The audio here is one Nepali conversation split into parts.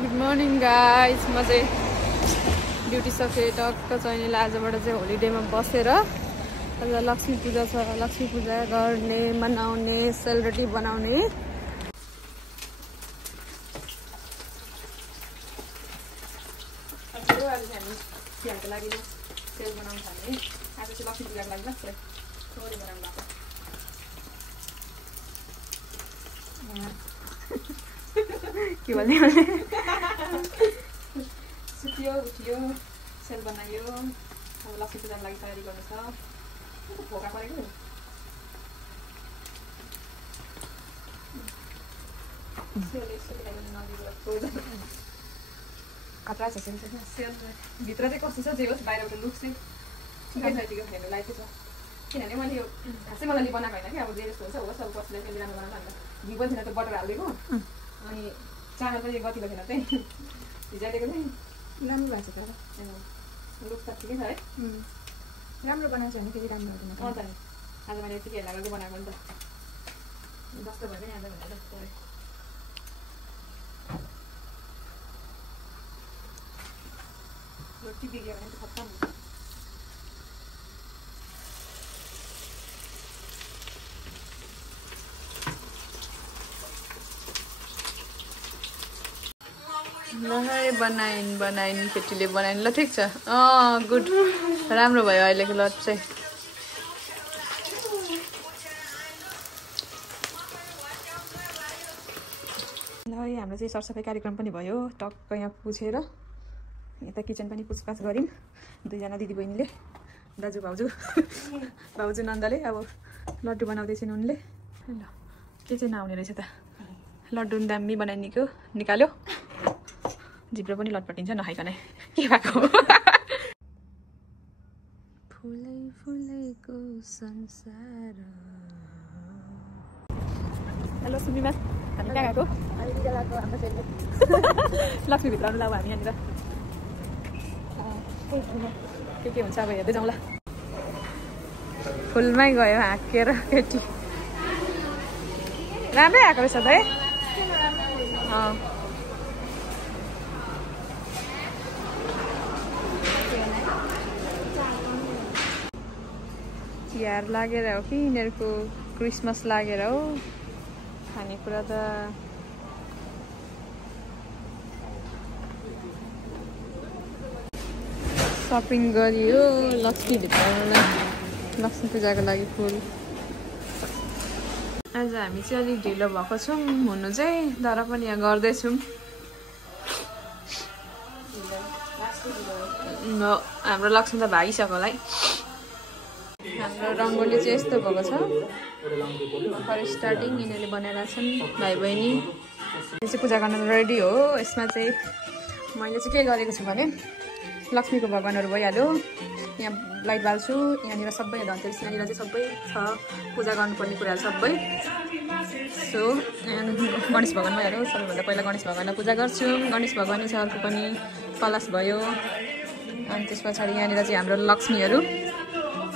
Good morning guys. म चाहिँ ड्युटी सकेँ टक्क चैनीले आजबाट चाहिँ होलिडेमा बसेर आज लक्ष्मी पूजा छ। लक्ष्मी पूजा गर्ने मनाउने सेलरोटी बनाउने। तिहारको लागि सेल बनाउनु थाल्ने। आज चाहिँ लक्ष्मी पूजाको लागि थोरै बनाउनु भएको। के भन्ने सुत्यो उठ्यो सेल बनायो। अब लक्ष्मी पूजाको लागि तयारी गर्नु छ। फोका परेको खतरा छ सेल भित्र चाहिँ कस्तो छ जे होस् बाहिरबाट लुक चाहिँ ठिकै छ। यतिको हेर्नु लायकै छ। किनभने मैले यो खासै मलाई बनाएको होइन कि अब जे जस्तो होस् अब कसैलाई सेल राम्रो बनाउनु अन्त घिउ पनि थिएन त बटर हालिदिएको। अनि चामल पनि गतिलो थिएन चाहिँ भिजाइदिएको चाहिँ राम्रो भएको छ। तर लुक त ठिकै छ है। राम्रो बनाएको छ भने फेरि राम्रो हुँदैन। त नि आज मैले यतिकै हेर्दा गर्दै बनाएको नि त जस्तो भयो पनि आज भनेर पऱ्यो। रोटी बिग्यो भने त खत्तम हुन्छ। बनाइन केटीले बनाइन ल ठिक छ। गुड राम्रो भयो अहिलेको लट चाहिँ। ल हाम्रो चाहिँ सरसफाइ कार्यक्रम पनि भयो। टक्क यहाँ पुछेर यता किचन पनि पुछपाछ गऱ्यौँ। दुईजना दिदी बहिनीले दाजु भाउजू नन्दले अब लड्डु बनाउँदैछन् उनले। ल के चाहिँ नआउने रहेछ त। लड्डु दामी बनाइनिको निकाल्यो। जिब्रो पनि लटपटिन्छ नखाइकन के भएको। फुलै फुलैको संसार। हेलो सुमिमा, हामी कहाँ गएको? लक्ष्मीभित्र आउनु लाऊ हामी यहाँनिर। के हुन्छ अब हेर्दै जाउँ ल। फुलमै गयो हाँकेर केटी। राम्रै आएको रहेछ त है। तिहार लागेर हो कि यिनीहरूको क्रिसमस लागेर हो। खानेकुरा त सपिङ गरियो लक्ष्मीभित्रलाई लक्ष्मी पूजाको लागि फुल। आज हामी चाहिँ अलिक ढिलो भएको छौँ हुनु चाहिँ, तर पनि यहाँ गर्दैछौँ। हाम्रो लक्ष्मी त भागिसक्यो होला है। हाम्रो रङ्गोली चाहिँ यस्तो भएको छ। भर्खर स्टार्टिङ यिनीहरूले बनाइरहेछन् भाइ बहिनी। यो चाहिँ पूजा गर्न रेडी हो। यसमा चाहिँ मैले चाहिँ के गरेको छु भने लक्ष्मीको भगवानहरू भइहाल्यो। यहाँ लाइट बाल्छु। यहाँनिर सबै धनतेरस यहाँनिर चाहिँ सबै छ पूजा गर्नुपर्ने कुराहरू सबै। सो गणेश भगवान भइहाल्यो। सबैभन्दा पहिला गणेश भगवानलाई पूजा गर्छु। गणेश भगवान छ, अर्को पनि कलश भयो। अनि त्यस पछाडि यहाँनिर चाहिँ हाम्रो लक्ष्मीहरू।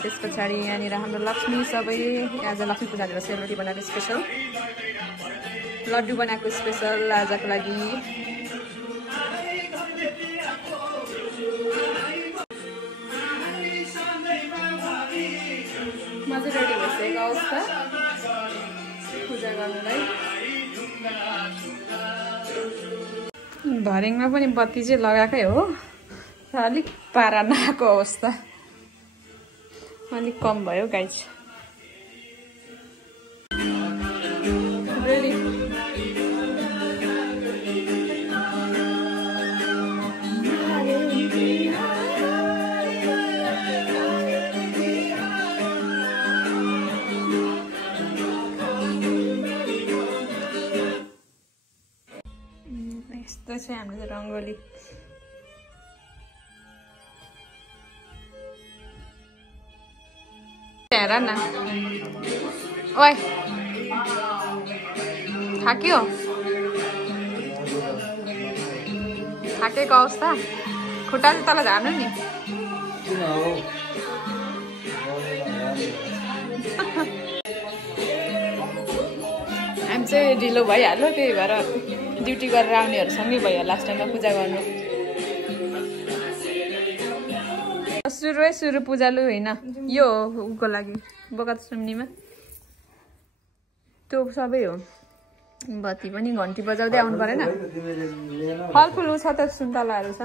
त्यस पछाडि यहाँनिर हाम्रो लक्ष्मी सबै। आज लक्ष्मी पूजातिर सेलरोटी बनाएको स्पेसल, लड्डु बनाएको स्पेसल आजको लागि। म चाहिँ रेडी भइसकेको अवस्था पूजा गर्नलाई। भर्याङमा पनि बत्ती चाहिँ लगाएकै हो, अलिक पारा नआएको अवस्था। अलिक कम भयो गाइज। रेडी यस्तो चाहिँ हाम्रो रङ्गोली। हेर न ओइ थाक्यो थाकेको अवस्था। खुट्टा चाहिँ तल झार्नु नि। हामी चाहिँ ढिलो भइहाल्यो त्यही भएर ड्युटी गरेर आउनेहरूसँगै भयो लास्ट टाइममा पूजा गर्नु सुरु पूजालु होइन यो उको लागि बकातसम्नीमा त्यो सबै हो बत्ती पनि घन्टी बजाउँदै आउनु परेन फलफुल छ त सुन्तलाहरू छ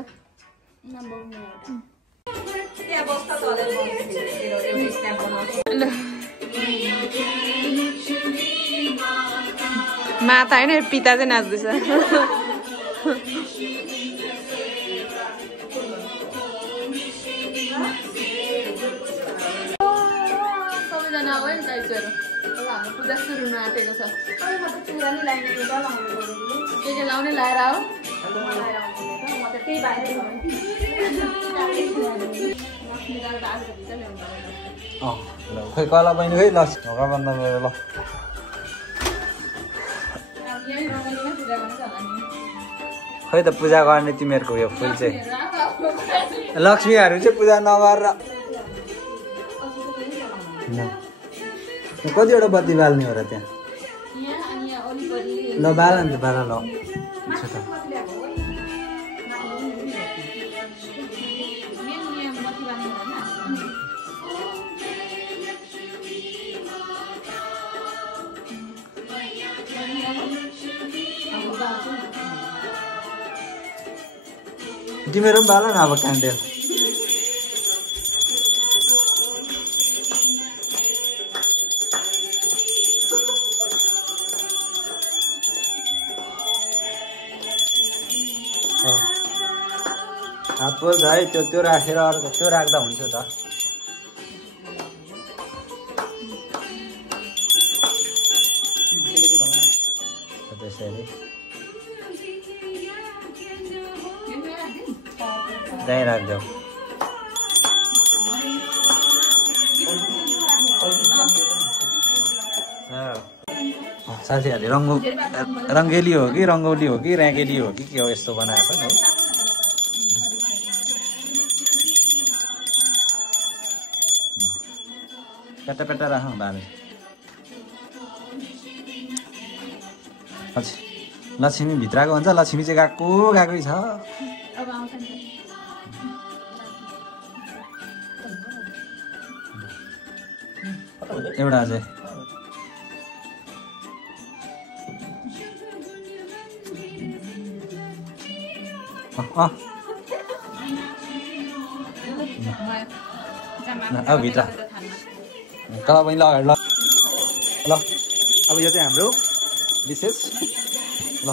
माता होइन पिता चाहिँ नाच्दैछ सबैजना अब नि दाइजूहरू हाम्रो पूजा सुरु हुन आँटेको छ के लाउने लाएर हो खै कला बहिनी खै ल ढोका बन्द गरेर ल खै त पूजा गर्ने तिमीहरूको यो फुल चाहिँ लक्ष्मीहरू चाहिँ पूजा नगरेर कतिवटा बत्ती बाल्ने हो र त्यहाँ ल बाल नि त बाल ल तिमीहरू पनि बाल न अब क्यान्डेल हात पोल्छ है त्यो राखेर अर्को त्यो राख्दा हुन्छ त त्यसरी त्यहीँ राखिदेऊ साथीहरूले रङ्गेली हो कि रङ्गौली हो कि र्याङ्गेली हो कि के हो यस्तो बनाएको छ है पेटा पेटा राख बाले लक्ष्मी भित्रको हुन्छ लक्ष्मी चाहिँ गएकै छ एउटा चाहिँ अब भित्र कला पनि लगाएर ल ल अब यो चाहिँ हाम्रो विशेष ल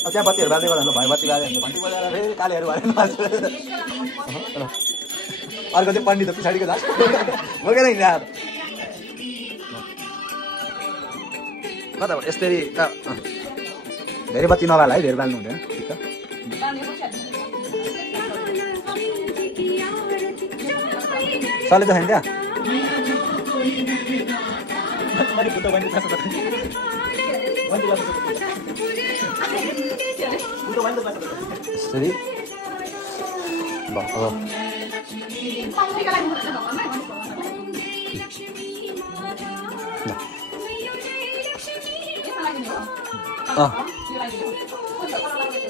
अब त्यहाँ बत्तीहरू बाल्दै गर्दा भयो बत्ती बाल्यो भने घन्टी बजाएर फेरि कालेहरू भयो अर्को चाहिँ पण्डित पछाडिको झास बोकेर हिँड्दा ल त यसरी धेरै बत्ती नबाल है धेरै बाल्नु हुँदैन ठिक छ चले त छैन त्यहाँ यसरी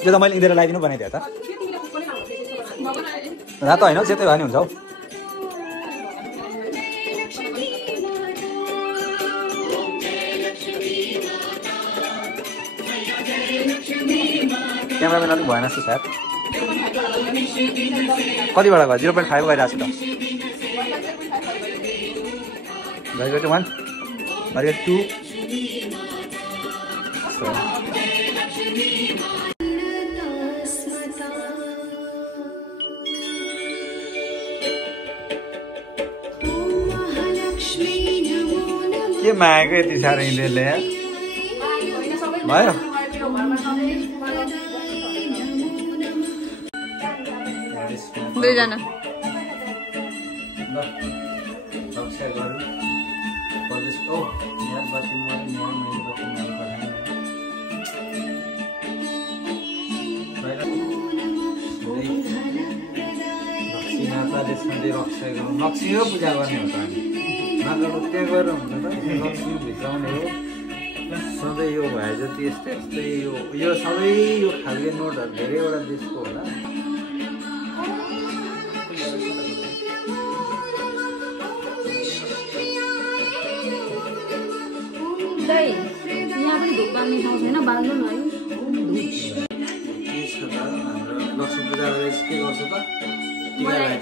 त्यो त मैले इँदेर लगाइदिनु बनाइदिएँ त रातो होइन सेतै भयो नि हुन्छ हौ क्यामेराम्यान अलिक भएन जस्तो सायद कतिबाट भयो 0.5 गइरहेको छु त भइगयो 1 भइगयो 2 के मागेको यति साह्रो यिनीहरूले भयो दुईजना लक्ष्मी पूजा गर्ने हो त त्यहाँ गएर हुन्छ त लक्ष्मी भित्राउने हो सधैँ यो भए जति यस्तै यस्तै यो सबै यो खालको नोटहरू धेरैवटा देशको होला यहाँ पनि धुप बाल्ने ठाउँ छैन बाल्नु न है के छ त हाम्रो लक्ष्मी पूजा गरेर के गर्छ त मलाई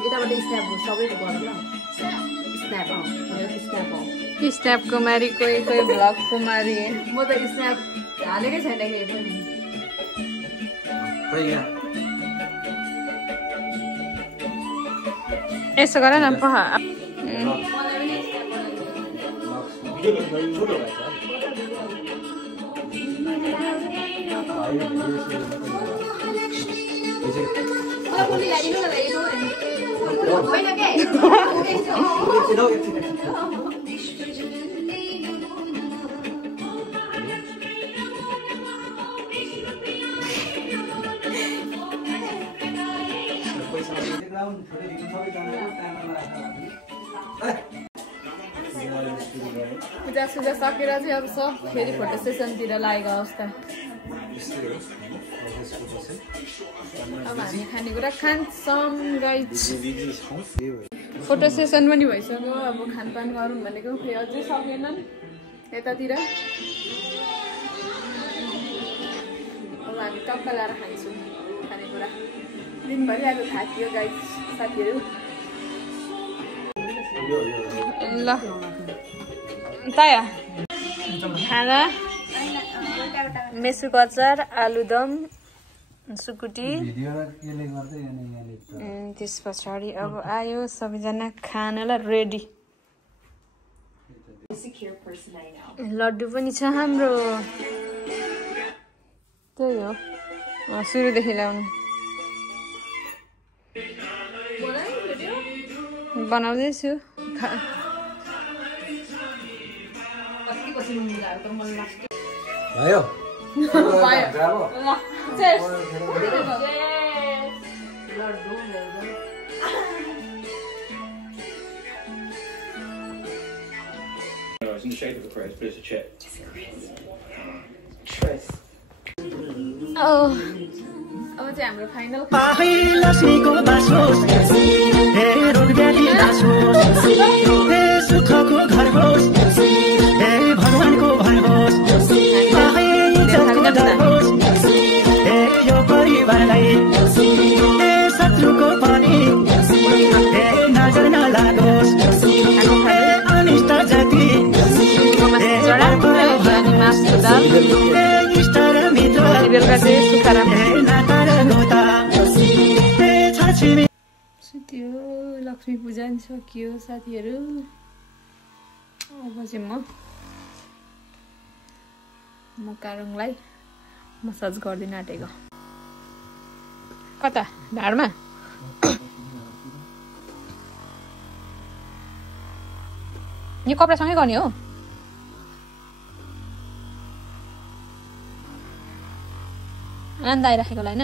यताबाट स्न्याप सबैको गर्नु ल स्न्याप स्न्याप कुमारी कोही भ्लग कुमारी म त स्न्याप हालेकै छैन केही पनि यसो गर न पह पूजा सुजा सकेर चाहिँ अब सब फेरि फोटो सेसनतिर लागेको अवस्था अब हामी खानेकुरा खान्छौँ गाइज फोटो सेसन पनि भइसक्यो अब खानपान गरौँ भनेको फेरि अझै सकेनन् यतातिर अब हामी टक्क ल्याएर खान्छौँ खानेकुरा दिनभरि आज थाकियो गाइज साथीहरू ल ताया खाना मेसुको अचार आलुदम सुकुटी त्यस पछाडि अब आयो सबैजना खानालाई रेडी लड्डु पनि छ हाम्रो त्यही हो सुरुदेखि ल्याउनु बनाउँदैछु भयो It's in the shape of a crest, but it's a chip. अब चाहिँ हाम्रो फाइनल शत्रुको पनि नजर नलागोस् अनिष्ट जाति सुत्यो लक्ष्मी पूजा नि सकियो साथीहरू अब चाहिँ म कारुङलाई मसाज गर्दिन आँटेको कता ढाडमा यो कपडासँगै गर्ने हो आनन्द आइराखेको होला होइन